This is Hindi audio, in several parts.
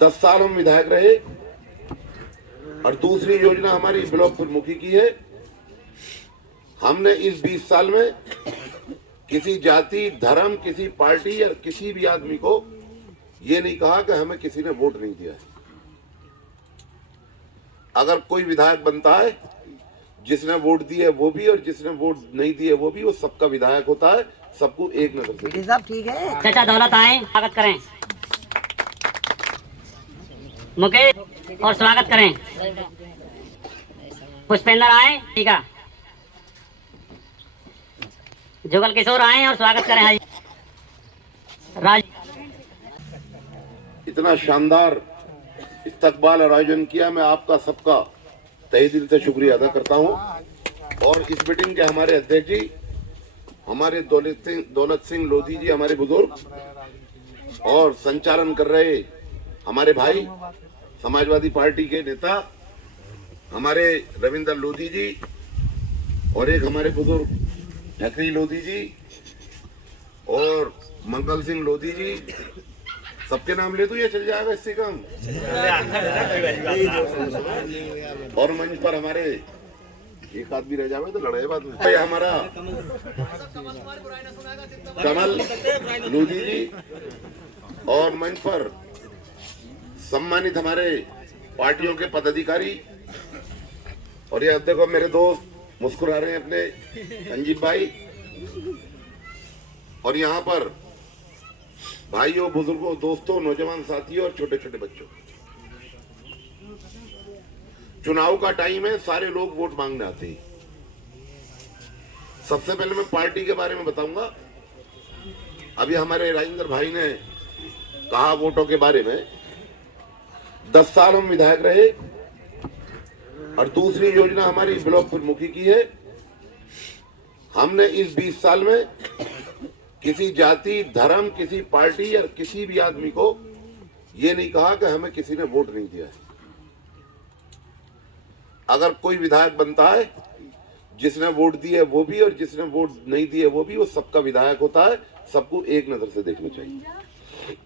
10 साल हम विधायक रहे और दूसरी योजना हमारी ब्लॉक प्रमुखी की है। हमने इस 20 साल में किसी जाति, धर्म, किसी पार्टी या किसी भी आदमी को ये नहीं कहा कि हमें किसी ने वोट नहीं दिया है। अगर कोई विधायक बनता है, जिसने वोट दिए वो भी और जिसने वोट नहीं दिए वो भी, वो सबका विधायक होता है, सबको एक नजर से। सब ठीक है। चाचा दौलत आए, स्वागत करें। मुकेश और स्वागत करें। पुष्पेंद्र आए, ठीक है। जुगल किशोर आए और स्वागत करें। हाजी राज इतना शानदार इस्तकबाल और आयोजन किया, मैं आपका सबका तहे दिल से शुक्रिया अदा करता हूं। और इस मीटिंग के हमारे अध्यक्ष जी, हमारे दौलत सिंह लोधी जी, हमारे बुजुर्ग, और संचालन कर रहे हमारे भाई समाजवादी पार्टी के नेता हमारे रविंदर लोधी जी, और एक हमारे बुजुर्ग ठकरी लोधी जी और मंगल सिंह लोधी जी, सबके नाम ले तो ये चल जाएगा इससे कम। और मंच पर हमारे एक आदमी रह जावे तो लड़ाई बाद में भाई हमारा कमल लोधी जी, और मंच पर सम्मानित हमारे पार्टियों के पदाधिकारी, और ये देखो मेरे दोस्त मुस्कुरा रहे हैं अपने संजीव भाई, और यहाँ पर भाइयों, बुजुर्गों, दोस्तों, नौजवान साथियों और छोटे छोटे बच्चों। चुनाव का टाइम है, सारे लोग वोट मांगने आते हैं। सबसे पहले मैं पार्टी के बारे में बताऊंगा। अभी हमारे राजेंद्र भाई ने कहा वोटों के बारे में। 10 साल हम विधायक रहे और दूसरी योजना हमारी ब्लॉक प्रमुखी की है। हमने इस 20 साल में किसी जाति, धर्म, किसी पार्टी या किसी भी आदमी को ये नहीं कहा कि हमें किसी ने वोट नहीं दिया है। अगर कोई विधायक बनता है, जिसने वोट दिए वो भी और जिसने वोट नहीं दिए वो भी, वो सबका विधायक होता है, सबको एक नजर से देखना चाहिए।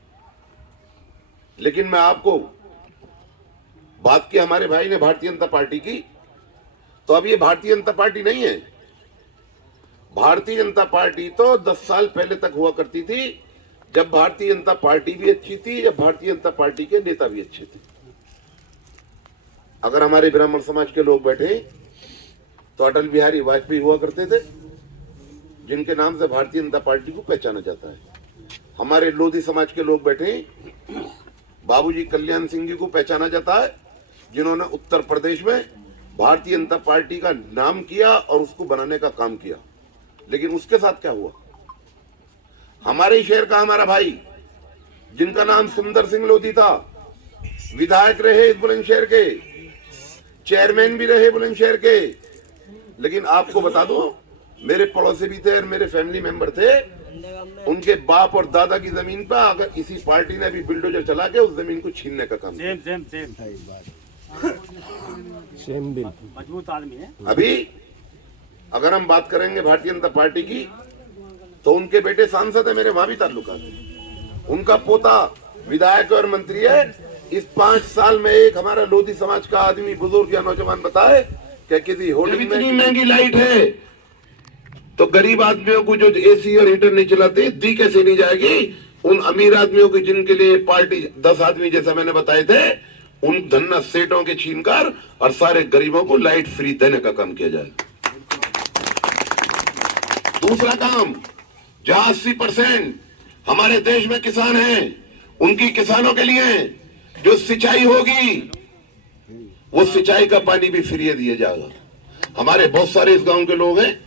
लेकिन मैं आपको बात की, हमारे भाई ने भारतीय जनता पार्टी की, तो अब ये भारतीय जनता पार्टी नहीं है। भारतीय जनता पार्टी तो 10 साल पहले तक हुआ करती थी, जब भारतीय जनता पार्टी भी अच्छी थी, जब भारतीय जनता पार्टी के नेता भी अच्छे थे। अगर हमारे ब्राह्मण समाज के लोग बैठे तो अटल बिहारी वाजपेयी हुआ करते थे, जिनके नाम से भारतीय जनता पार्टी को पहचाना जाता है। हमारे लोधी समाज के लोग बैठे, बाबूजी कल्याण सिंह जी को पहचाना जाता है, जिन्होंने उत्तर प्रदेश में भारतीय जनता पार्टी का नाम किया और उसको बनाने का काम किया। लेकिन उसके साथ क्या हुआ? हमारे शहर का हमारा भाई, जिनका नाम सुंदर सिंह लोधी था, विधायक रहे इस बुलंदशहर के, चेयरमैन भी रहे बुलंदशहर के। लेकिन आपको बता दो, मेरे पड़ोसी भी थे और मेरे फैमिली मेंबर थे, उनके बाप और दादा की जमीन पर अगर इसी पार्टी ने अभी बिल्डोजर चला के उस जमीन को छीनने का काम किया। मजबूत आदमी है। अभी अगर हम बात करेंगे भारतीय जनता पार्टी की, तो उनके बेटे सांसद है, मेरे वहां भी ताल्लुका है। उनका पोता विधायक और मंत्री है। इस 5 साल में एक हमारा लोधी समाज का आदमी, बुजुर्ग या नौजवान बताए कि किसी होटल में इतनी महंगी लाइट है तो गरीब आदमियों को जो एसी और हीटर नहीं चलाते, दी कैसे नहीं जाएगी? उन अमीर आदमियों की, जिनके लिए पार्टी 10 आदमी जैसा मैंने बताए थे, उन धन्ना सेठों के छीनकर और सारे गरीबों को लाइट फ्री देने का काम किया जाए। दूसरा काम, जहां 80% हमारे देश में किसान हैं, उनकी किसानों के लिए जो सिंचाई होगी, वो सिंचाई का पानी भी फ्री दिया जाएगा। हमारे बहुत सारे इस गांव के लोग हैं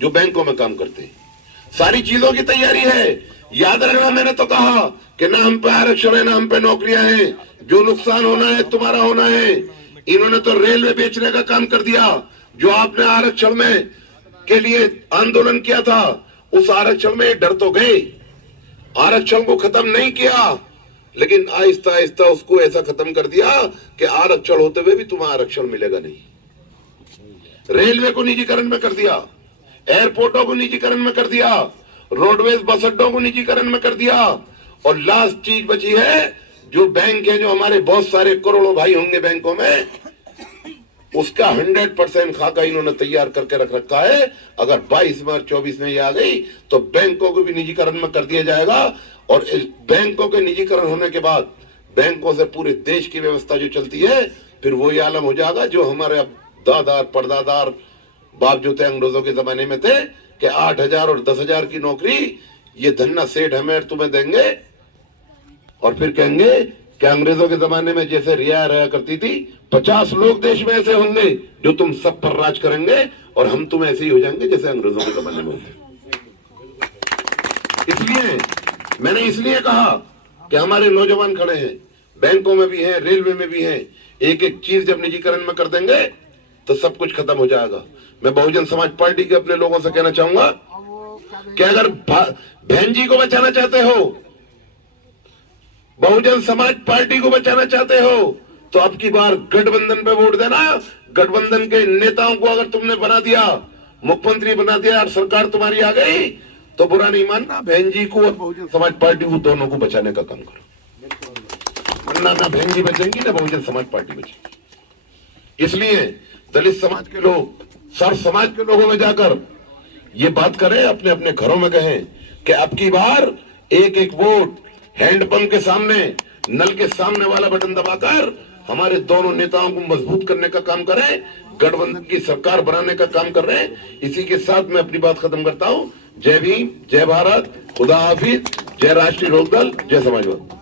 जो बैंकों में काम करते हैं। सारी चीजों की तैयारी है। याद रखना, मैंने तो कहा कि ना हम पे आरक्षण है, ना हम पे नौकरियां हैं। जो नुकसान होना है तुम्हारा होना है। इन्होंने तो रेलवे बेचने का काम कर दिया। जो आपने आरक्षण में के लिए आंदोलन किया था, उस आरक्षण में डर तो गए, आरक्षण को खत्म नहीं किया, लेकिन आहिस्ता आहिस्ता उसको ऐसा खत्म कर दिया कि आरक्षण होते हुए भी तुम्हें आरक्षण मिलेगा नहीं। रेलवे को निजीकरण में कर दिया, एयरपोर्टों को निजीकरण में कर दिया, रोडवेज बस अड्डों को निजीकरण में कर दिया, और लास्ट चीज बची है जो बैंक है, जो हमारे बहुत सारे करोड़ों भाई होंगे बैंकों में, उसका 100% खाका इन्होंने तैयार करके रख रखा है। अगर 22 मार्च 24 में ये आ गई तो बैंकों को भी निजीकरण में कर दिया जाएगा। और इस बैंकों के निजीकरण होने के बाद बैंकों से पूरे देश की व्यवस्था जो चलती है, फिर वही आलम हो जाएगा जो हमारे अब दादार परदादार बाप जो थे अंग्रेजों के जमाने में थे कि 8,000 और 10,000 की नौकरी ये धन्ना सेठ हमें तुम्हें देंगे, और फिर कहेंगे कि अंग्रेजों के जमाने में जैसे रियाया रहा करती थी, 50 लोग देश में ऐसे होंगे जो तुम सब पर राज करेंगे, और हम तुम ऐसे ही हो जाएंगे जैसे अंग्रेजों के जमाने में होते। इसलिए मैंने इसलिए कहा कि हमारे नौजवान खड़े हैं, बैंकों में भी हैं, रेलवे में भी हैं, एक एक चीज जब निजीकरण में कर देंगे तो सब कुछ खत्म हो जाएगा। मैं बहुजन समाज पार्टी के अपने लोगों से कहना चाहूंगा कि अगर बहन जी को बचाना चाहते हो, बहुजन समाज पार्टी को बचाना चाहते हो, तो अब की बार गठबंधन पे वोट देना। गठबंधन के नेताओं को अगर तुमने बना दिया, मुख्यमंत्री बना दिया और सरकार तुम्हारी आ गई, तो बुरा नहीं मानना, बहन जी को और बहुजन समाज पार्टी को दोनों को बचाने का काम करो, वरना ना बहन जी बचेंगी ना बहुजन समाज पार्टी बचेगी। इसलिए दलित समाज के लोग सर्व समाज के लोगों में जाकर ये बात करें, अपने अपने घरों में कहें कि अब की बार एक एक वोट हैंडपंप के सामने, नल के सामने वाला बटन दबाकर हमारे दोनों नेताओं को मजबूत करने का काम करें, गठबंधन की सरकार बनाने का काम कर रहे हैं। इसी के साथ मैं अपनी बात खत्म करता हूं। जय भीम, जय भारत, खुदा हाफिज, जय राष्ट्रीय लोकदल, जय समाजवाद।